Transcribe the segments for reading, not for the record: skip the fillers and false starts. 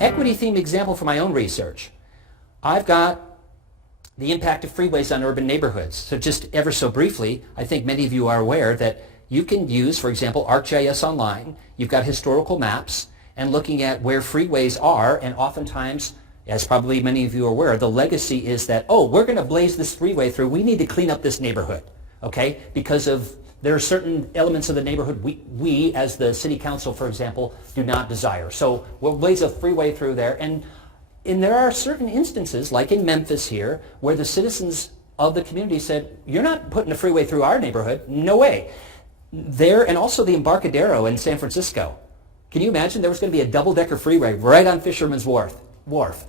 equity-themed example from my own research. I've got the impact of freeways on urban neighborhoods. So just ever so briefly, I think many of you are aware that you can use, for example, ArcGIS Online. You've got historical maps and looking at where freeways are, and oftentimes, as probably many of you are aware, the legacy is that, oh, we're going to blaze this freeway through. We need to clean up this neighborhood, okay? Because there are certain elements of the neighborhood we, as the city council, for example, do not desire. So we'll blaze a freeway through there. And there are certain instances, like in Memphis here, where the citizens of the community said, you're not putting a freeway through our neighborhood. No way. There, and also the Embarcadero in San Francisco. Can you imagine there was going to be a double-decker freeway right on Fisherman's Wharf,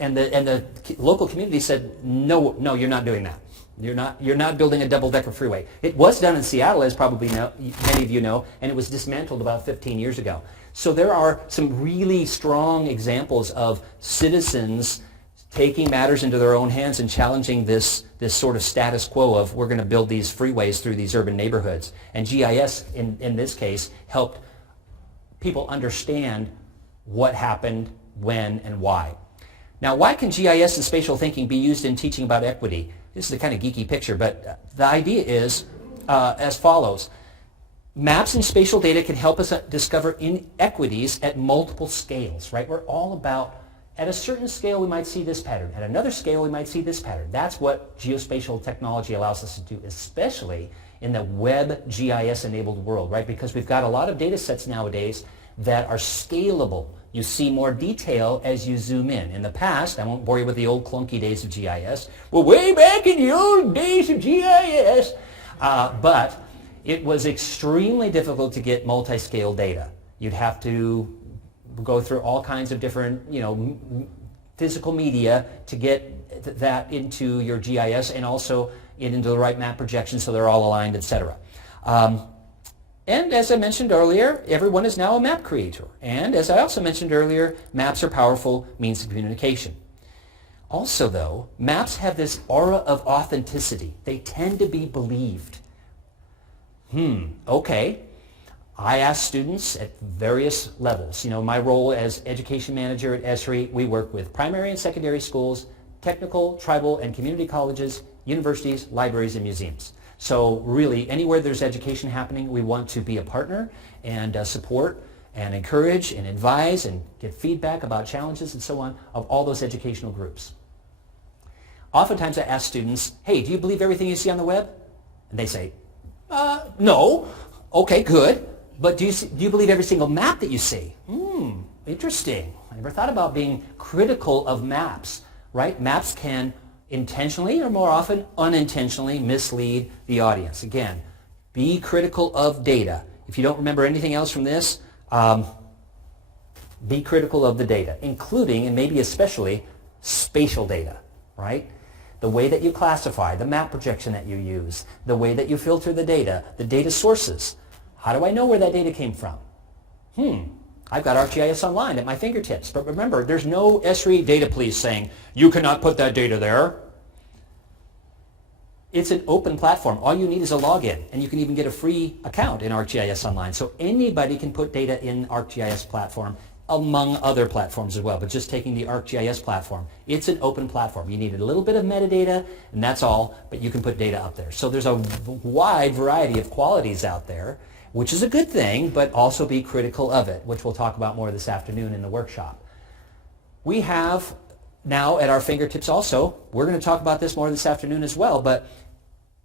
and the local community said, no, you're not doing that. You're not building a double-decker freeway. It was done in Seattle, as probably many of you know, and it was dismantled about 15 years ago. So there are some really strong examples of citizens taking matters into their own hands and challenging this sort of status quo of we're going to build these freeways through these urban neighborhoods. And GIS, in this case, helped people understand what happened, when, and why. Now, why can GIS and spatial thinking be used in teaching about equity? This is a kind of geeky picture, but the idea is as follows. Maps and spatial data can help us discover inequities at multiple scales, right? We're all about, at a certain scale we might see this pattern, at another scale we might see this pattern. That's what geospatial technology allows us to do, especially in the web GIS-enabled world, right? Because we've got a lot of data sets nowadays that are scalable. You see more detail as you zoom in. In the past, I won't bore you with the old clunky days of GIS. Well, way back in the old days of GIS, but it was extremely difficult to get multi-scale data. You'd have to go through all kinds of different, physical media to get that into your GIS and also into the right map projection so they're all aligned, etc. And as I mentioned earlier, everyone is now a map creator. And as I also mentioned earlier, maps are powerful means of communication. Also, though, maps have this aura of authenticity. They tend to be believed. Okay. I ask students at various levels. My role as education manager at ESRI, we work with primary and secondary schools, technical, tribal, and community colleges, universities, libraries, and museums. So really, anywhere there's education happening, we want to be a partner and support and encourage and advise and get feedback about challenges and so on of all those educational groups. Oftentimes I ask students, hey, do you believe everything you see on the web? And they say, no. Okay, good. But do you believe every single map that you see? Interesting. I never thought about being critical of maps, right? Maps can intentionally or more often unintentionally mislead the audience. Again, be critical of data. If you don't remember anything else from this, be critical of the data, including and maybe especially spatial data, right? The way that you classify, the map projection that you use, the way that you filter the data sources. How do I know where that data came from? I've got ArcGIS Online at my fingertips. But remember, there's no ESRI data police saying, you cannot put that data there. It's an open platform. All you need is a login, and you can even get a free account in ArcGIS Online. So anybody can put data in ArcGIS platform, among other platforms as well. But just taking the ArcGIS platform, it's an open platform. You need a little bit of metadata, and that's all, but you can put data up there. So there's a wide variety of qualities out there, which is a good thing, but also be critical of it, which we'll talk about more this afternoon in the workshop. We have now at our fingertips also, we're going to talk about this more this afternoon as well, but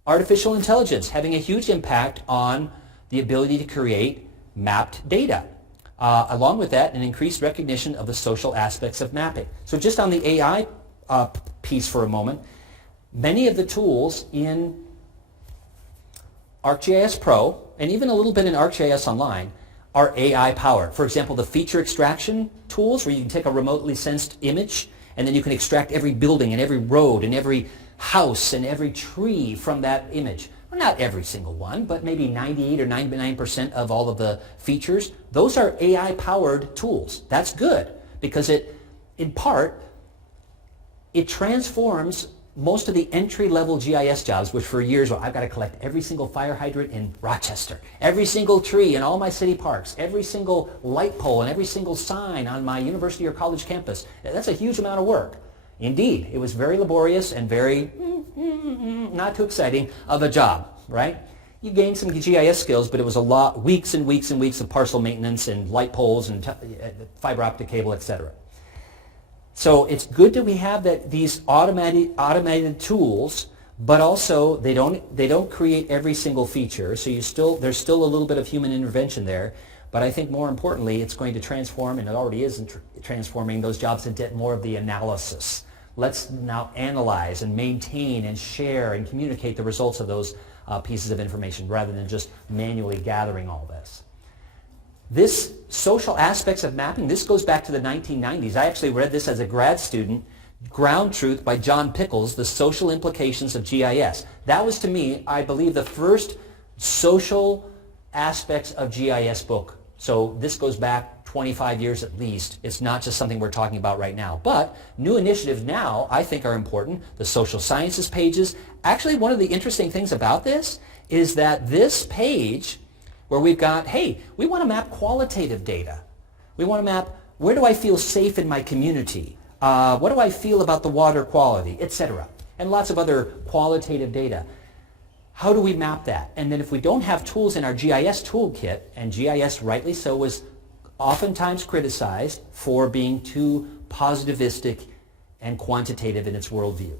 artificial intelligence having a huge impact on the ability to create mapped data. Along with that, an increased recognition of the social aspects of mapping. So just on the AI piece for a moment, many of the tools in ArcGIS Pro, and even a little bit in ArcGIS Online, are AI powered. For example, the feature extraction tools where you can take a remotely sensed image and then you can extract every building and every road and every house and every tree from that image. Well, not every single one, but maybe 98 or 99% of all of the features. Those are AI powered tools. That's good because in part, it transforms most of the entry-level GIS jobs, which for years were, I've got to collect every single fire hydrant in Rochester, every single tree in all my city parks, every single light pole and every single sign on my university or college campus. That's a huge amount of work. Indeed, it was very laborious and very not too exciting of a job, right? You gained some GIS skills, but it was a lot, weeks and weeks and weeks of parcel maintenance and light poles and fiber optic cable, etc. So it's good that we have these automated tools, but also they don't create every single feature. So there's still a little bit of human intervention there. But I think more importantly, it's going to transform, and it already is transforming those jobs into more of the analysis. Let's now analyze and maintain and share and communicate the results of those pieces of information rather than just manually gathering all this. This social aspects of mapping, this goes back to the 1990s. I actually read this as a grad student, Ground Truth by John Pickles, The Social Implications of GIS. That was, to me, I believe, the first social aspects of GIS book. So this goes back 25 years at least. It's not just something we're talking about right now. But new initiatives now, I think, are important. The social sciences pages. Actually, one of the interesting things about this is that this page where we've got, hey, we want to map qualitative data. We want to map, where do I feel safe in my community? What do I feel about the water quality, etc. And lots of other qualitative data. How do we map that? And then if we don't have tools in our GIS toolkit, and GIS, rightly so, was oftentimes criticized for being too positivistic and quantitative in its worldview.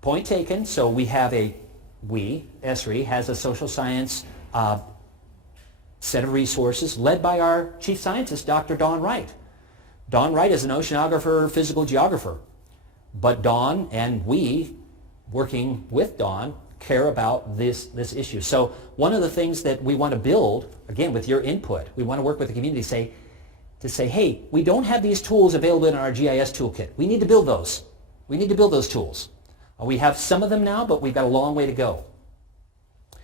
Point taken. So we have ESRI has a social science set of resources led by our chief scientist, Dr. Dawn Wright. Dawn Wright is an oceanographer, physical geographer. But Dawn and we, working with Dawn, care about this issue. So one of the things that we want to build, again, with your input, we want to work with the community to say, hey, we don't have these tools available in our GIS toolkit. We need to build those. We need to build those tools. We have some of them now, but we've got a long way to go.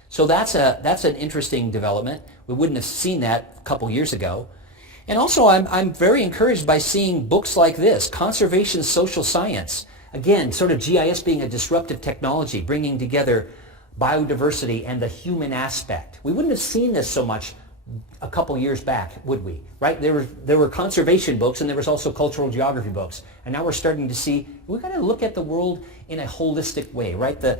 So that's an interesting development. We wouldn't have seen that a couple years ago. And also, I'm very encouraged by seeing books like this, Conservation Social Science. Again, sort of GIS being a disruptive technology, bringing together biodiversity and the human aspect. We wouldn't have seen this so much a couple years back, would we? Right? There were conservation books, and there was also cultural geography books. And now we're starting to see, we've got to look at the world in a holistic way, right? The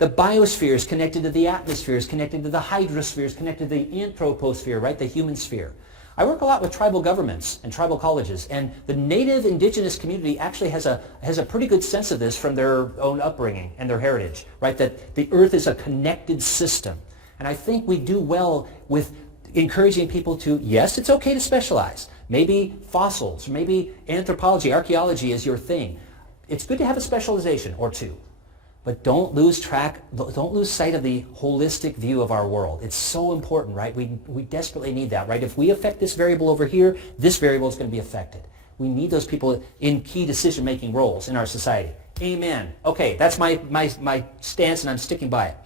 biosphere is connected to the atmosphere, is connected to the hydrosphere, is connected to the anthroposphere, right? The human sphere. I work a lot with tribal governments and tribal colleges, and the native indigenous community actually has a pretty good sense of this from their own upbringing and their heritage, right? That the earth is a connected system. And I think we do well with encouraging people to, yes, it's okay to specialize. Maybe fossils, maybe anthropology, archaeology is your thing. It's good to have a specialization or two. But don't lose sight of the holistic view of our world. It's so important, right? We desperately need that, right? If we affect this variable over here, this variable is going to be affected. We need those people in key decision-making roles in our society. Amen. Okay, that's my stance, and I'm sticking by it.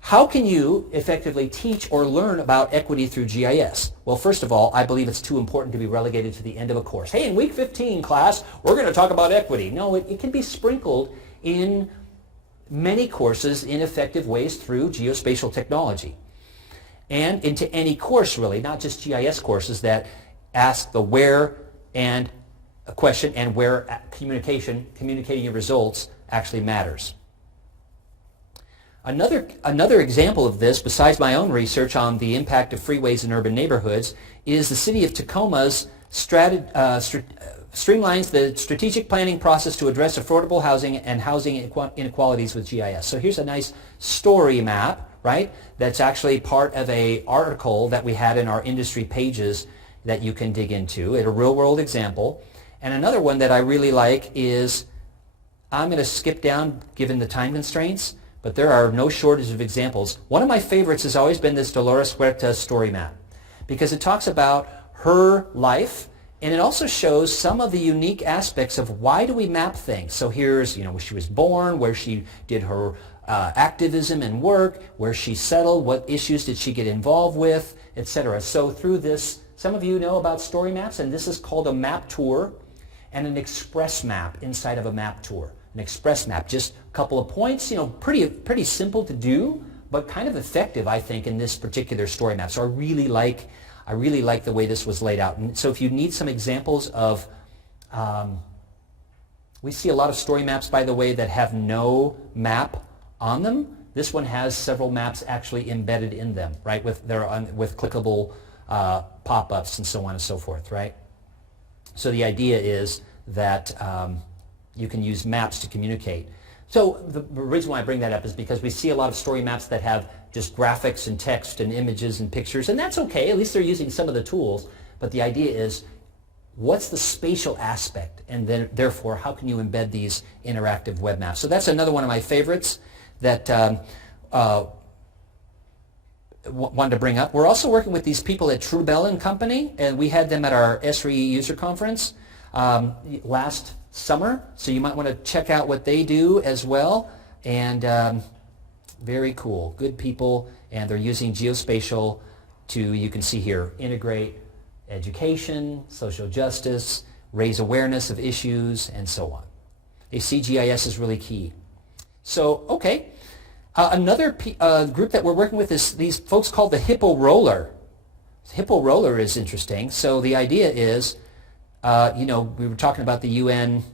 How can you effectively teach or learn about equity through GIS? Well, first of all, I believe it's too important to be relegated to the end of a course. Hey, in week 15, class, we're going to talk about equity. No, it can be sprinkled in many courses in effective ways through geospatial technology. And into any course, really, not just GIS courses that ask the where and a question and where communicating your results actually matters. Another example of this, besides my own research on the impact of freeways in urban neighborhoods, is the city of Tacoma's streamlines the strategic planning process to address affordable housing and housing inequalities with GIS. So here's a nice story map, right? That's actually part of an article that we had in our industry pages that you can dig into. It's a real-world example. And another one that I really like is, I'm going to skip down given the time constraints, but there are no shortage of examples. One of my favorites has always been this Dolores Huerta story map because it talks about her life. And it also shows some of the unique aspects of why do we map things. So here's, where she was born, where she did her activism and work, where she settled, what issues did she get involved with, etc. So through this, some of you know about story maps, and this is called a map tour and an express map inside of a map tour. an express map, just a couple of points, pretty simple to do, but kind of effective, I think, in this particular story map. So I really like the way this was laid out. And so if you need some examples of, we see a lot of story maps, by the way, that have no map on them. This one has several maps actually embedded in them, right, with clickable pop-ups and so on and so forth, right? So the idea is that you can use maps to communicate. So the reason why I bring that up is because we see a lot of story maps that have just graphics and text and images and pictures, and that's okay. At least they're using some of the tools. But the idea is, what's the spatial aspect? And then, therefore, how can you embed these interactive web maps? So that's another one of my favorites that wanted to bring up. We're also working with these people at Trubell and Company, and we had them at our SRE user conference last summer, so you might want to check out what they do as well. And very cool, good people, and they're using geospatial to, you can see here, integrate education, social justice, raise awareness of issues, and so on. They see GIS is really key. So, okay. Another group that we're working with is these folks called the Hippo Roller. Hippo Roller is interesting. So the idea is, we were talking about the UN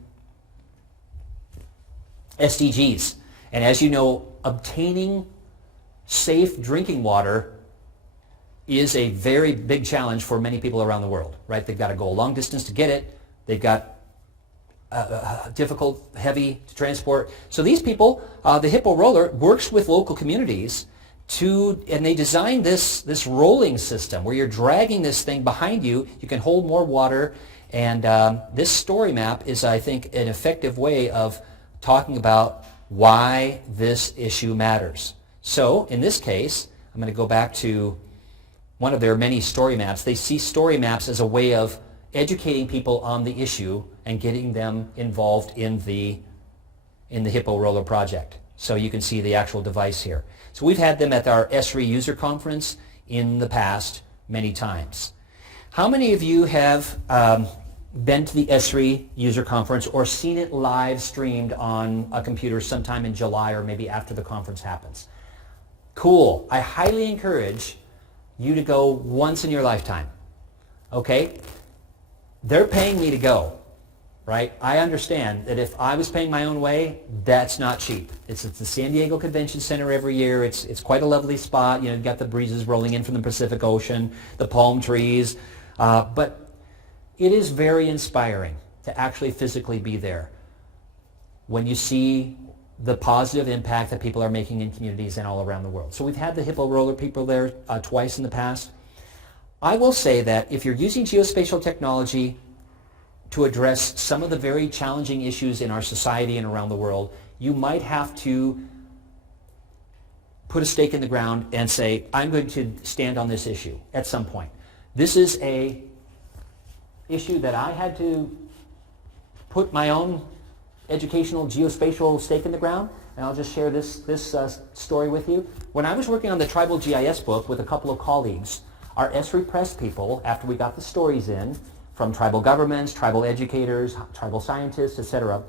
SDGs. And as you know, obtaining safe drinking water is a very big challenge for many people around the world, right? They've got to go a long distance to get it. They've got difficult, heavy to transport. So these people, the Hippo Roller, works with local communities and they designed this rolling system where you're dragging this thing behind you. You can hold more water, and this story map is, I think, an effective way of talking about why this issue matters. So in this case, I'm going to go back to one of their many story maps. They see story maps as a way of educating people on the issue and getting them involved in the Hippo Roller project. So you can see the actual device here. So we've had them at our SRE user conference in the past many times. How many of you have been to the SRE user conference or seen it live streamed on a computer sometime in July or maybe after the conference happens? Cool. I highly encourage you to go once in your lifetime. Okay? They're paying me to go, right? I understand that if I was paying my own way, that's not cheap. It's at the San Diego Convention Center every year. It's quite a lovely spot. You've got the breezes rolling in from the Pacific Ocean, the palm trees. But it is very inspiring to actually physically be there when you see the positive impact that people are making in communities and all around the world. So we've had the Hippo Roller people there twice in the past. I will say that if you're using geospatial technology to address some of the very challenging issues in our society and around the world, you might have to put a stake in the ground and say, I'm going to stand on this issue at some point. This is an issue that I had to put my own educational geospatial stake in the ground, and I'll just share this story with you. When I was working on the Tribal GIS book with a couple of colleagues, our SRE Press people, after we got the stories in from tribal governments, tribal educators, tribal scientists, etc.,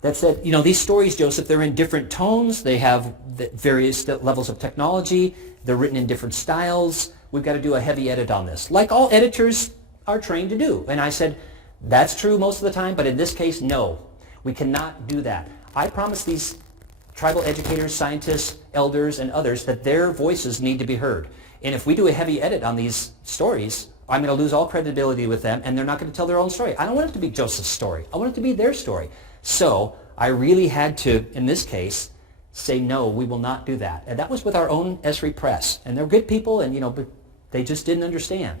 that said, these stories, Joseph, they're in different tones, they have various levels of technology, they're written in different styles, we've got to do a heavy edit on this, like all editors are trained to do. And I said, that's true most of the time, but in this case, no, we cannot do that. I promise these tribal educators, scientists, elders, and others that their voices need to be heard. And if we do a heavy edit on these stories, I'm going to lose all credibility with them, and they're not going to tell their own story. I don't want it to be Joseph's story. I want it to be their story. So I really had to, in this case, say, no, we will not do that. And that was with our own SRE Press. And they're good people, and but they just didn't understand.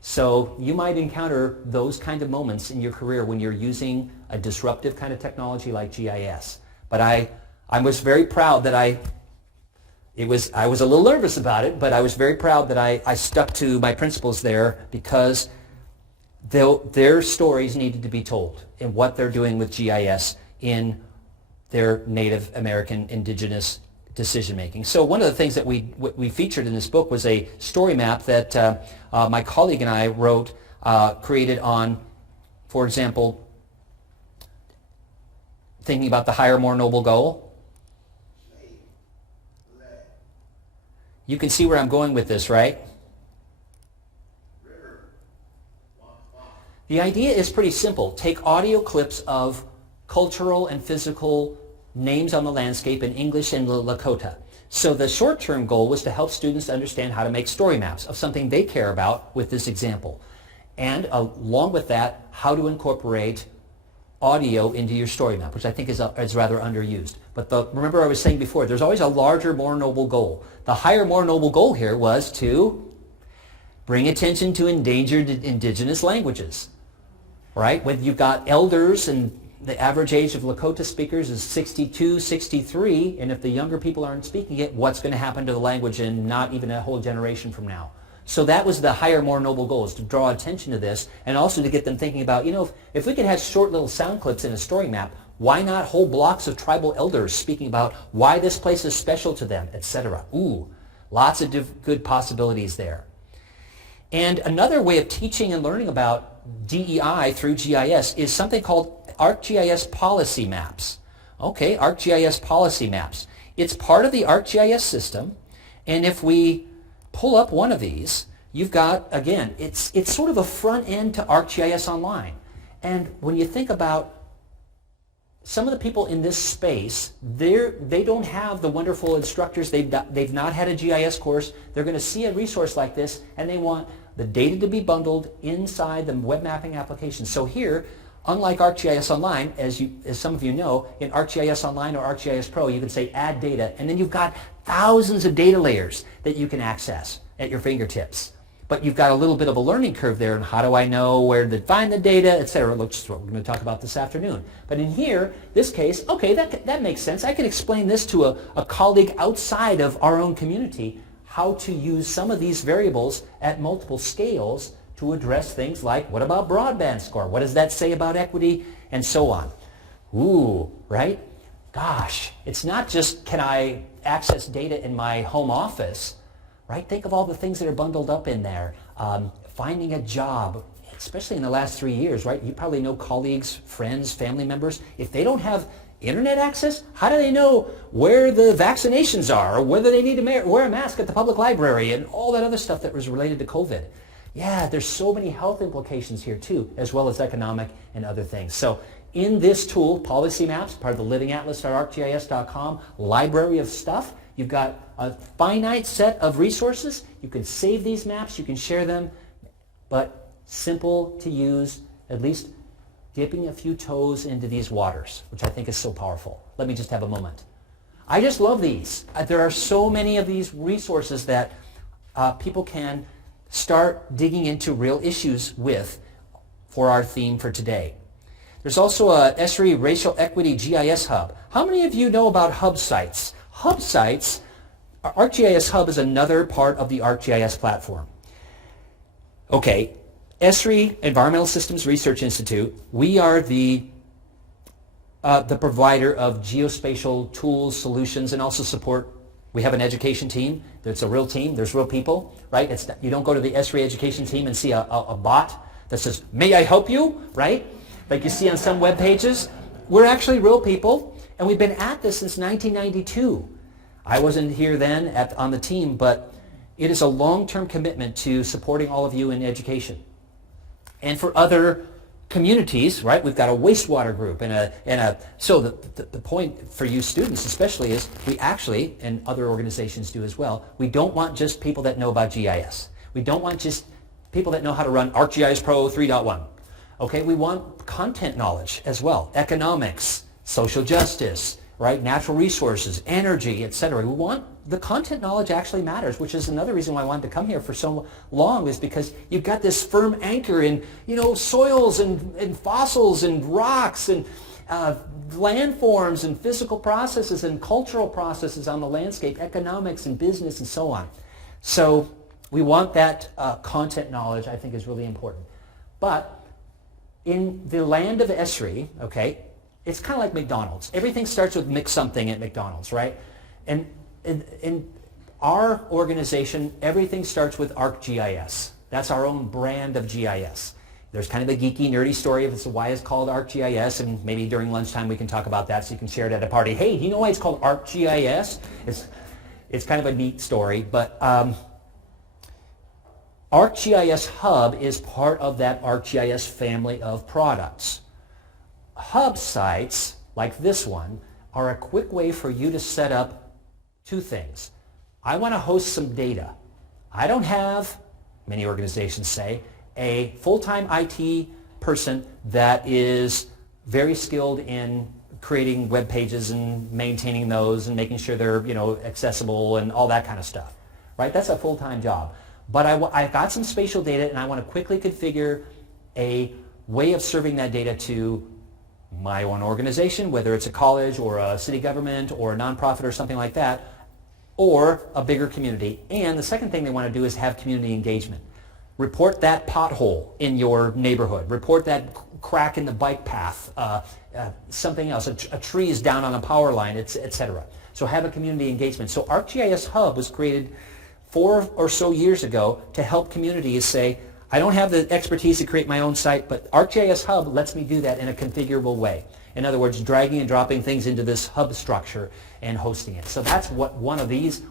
So you might encounter those kind of moments in your career when you're using a disruptive kind of technology like GIS. But I was very proud that I was a little nervous about it, but I was very proud that I stuck to my principles there, because their stories needed to be told and what they're doing with GIS in their Native American indigenous decision making. So one of the things that we featured in this book was a story map that my colleague and I wrote, created on, for example, Thinking about the higher, more noble goal? You can see where I'm going with this, right? The idea is pretty simple. Take audio clips of cultural and physical names on the landscape in English and Lakota. So the short-term goal was to help students understand how to make story maps of something they care about with this example. And along with that, how to incorporate audio into your story map, which I think is rather underused. But remember I was saying before, there's always a larger, more noble goal. The higher, more noble goal here was to bring attention to endangered indigenous languages. Right? When you've got elders and the average age of Lakota speakers is 62, 63, and if the younger people aren't speaking it, what's going to happen to the language in not even a whole generation from now? So that was the higher, more noble goal, is to draw attention to this and also to get them thinking about, if we could have short little sound clips in a story map, why not whole blocks of tribal elders speaking about why this place is special to them, etc. Ooh, lots of good possibilities there. And another way of teaching and learning about DEI through GIS is something called ArcGIS policy maps. Okay, ArcGIS policy maps. It's part of the ArcGIS system, and if we pull up one of these, you've got, again, it's sort of a front end to ArcGIS Online. And when you think about some of the people in this space, they don't have the wonderful instructors. They've not had a GIS course. They're going to see a resource like this, and they want the data to be bundled inside the web mapping application. So here, unlike ArcGIS Online, as some of you know, in ArcGIS Online or ArcGIS Pro, you can say add data, and then you've got thousands of data layers that you can access at your fingertips. But you've got a little bit of a learning curve there, and how do I know where to find the data, etc., which is what we're going to talk about this afternoon. But in here, this case, okay, that makes sense. I can explain this to a colleague outside of our own community, how to use some of these variables at multiple scales to address things like, what about broadband score? What does that say about equity? And so on. Ooh, right? Gosh, it's not just can I access data in my home office, right? Think of all the things that are bundled up in there. Finding a job, especially in the last 3 years, right? You probably know colleagues, friends, family members. If they don't have internet access, how do they know where the vaccinations are or whether they need to wear a mask at the public library and all that other stuff that was related to COVID? Yeah, there's so many health implications here too, as well as economic and other things. So in this tool, Policy Maps, part of the livingatlas.arcgis.com library of stuff, you've got a finite set of resources. You can save these maps, you can share them, but simple to use, at least dipping a few toes into these waters, which I think is so powerful. Let me just have a moment. I just love these. There are so many of these resources that people can start digging into real issues with for our theme for today. There's also a ESRI Racial Equity GIS Hub. How many of you know about hub sites? Hub sites, ArcGIS Hub is another part of the ArcGIS platform. Okay, ESRI, Environmental Systems Research Institute, we are the provider of geospatial tools, solutions, and also support. We have an education team. It's a real team. There's real people, right? You don't go to the ESRI education team and see a bot that says, may I help you, right? Like you see on some web pages. We're actually real people, and we've been at this since 1992. I wasn't here then on the team, but it is a long-term commitment to supporting all of you in education. And for other communities, right, we've got a wastewater group so the point for you students especially is we actually, and other organizations do as well, we don't want just people that know about GIS. We don't want just people that know how to run ArcGIS Pro 3.1. Okay, we want content knowledge as well, economics, social justice, right, natural resources, energy, etc. We want the content knowledge actually matters, which is another reason why I wanted to come here for so long, is because you've got this firm anchor in, soils and fossils and rocks and landforms and physical processes and cultural processes on the landscape, economics and business and so on. So we want that content knowledge, I think, is really important. But in the land of ESRI, okay, it's kind of like McDonald's. Everything starts with Mc something at McDonald's, right? And in our organization, everything starts with ArcGIS. That's our own brand of GIS. There's kind of a geeky, nerdy story of why it's called ArcGIS, and maybe during lunchtime we can talk about that so you can share it at a party. Hey, do you know why it's called ArcGIS? It's kind of a neat story, but ArcGIS Hub is part of that ArcGIS family of products. Hub sites, like this one, are a quick way for you to set up two things. I want to host some data. I don't have, many organizations say, a full-time IT person that is very skilled in creating web pages and maintaining those and making sure they're, accessible and all that kind of stuff, right? That's a full-time job. But I've got some spatial data and I want to quickly configure a way of serving that data to my own organization, whether it's a college or a city government or a nonprofit or something like that, or a bigger community. And the second thing they want to do is have community engagement. Report that pothole in your neighborhood. Report that crack in the bike path, something else. A tree is down on a power line, etc. So have a community engagement. So ArcGIS Hub was created 4 or so years ago to help communities say, I don't have the expertise to create my own site, but ArcGIS Hub lets me do that in a configurable way. In other words, dragging and dropping things into this hub structure and hosting it. So that's what one of these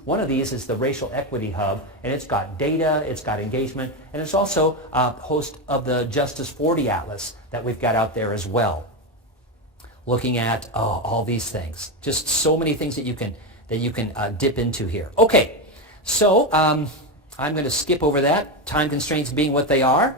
is the Racial Equity Hub, and it's got data, it's got engagement, and it's also a host of the Justice 40 Atlas that we've got out there as well. Looking at all these things. Just so many things that you can dip into here. Okay, so I'm going to skip over that, time constraints being what they are.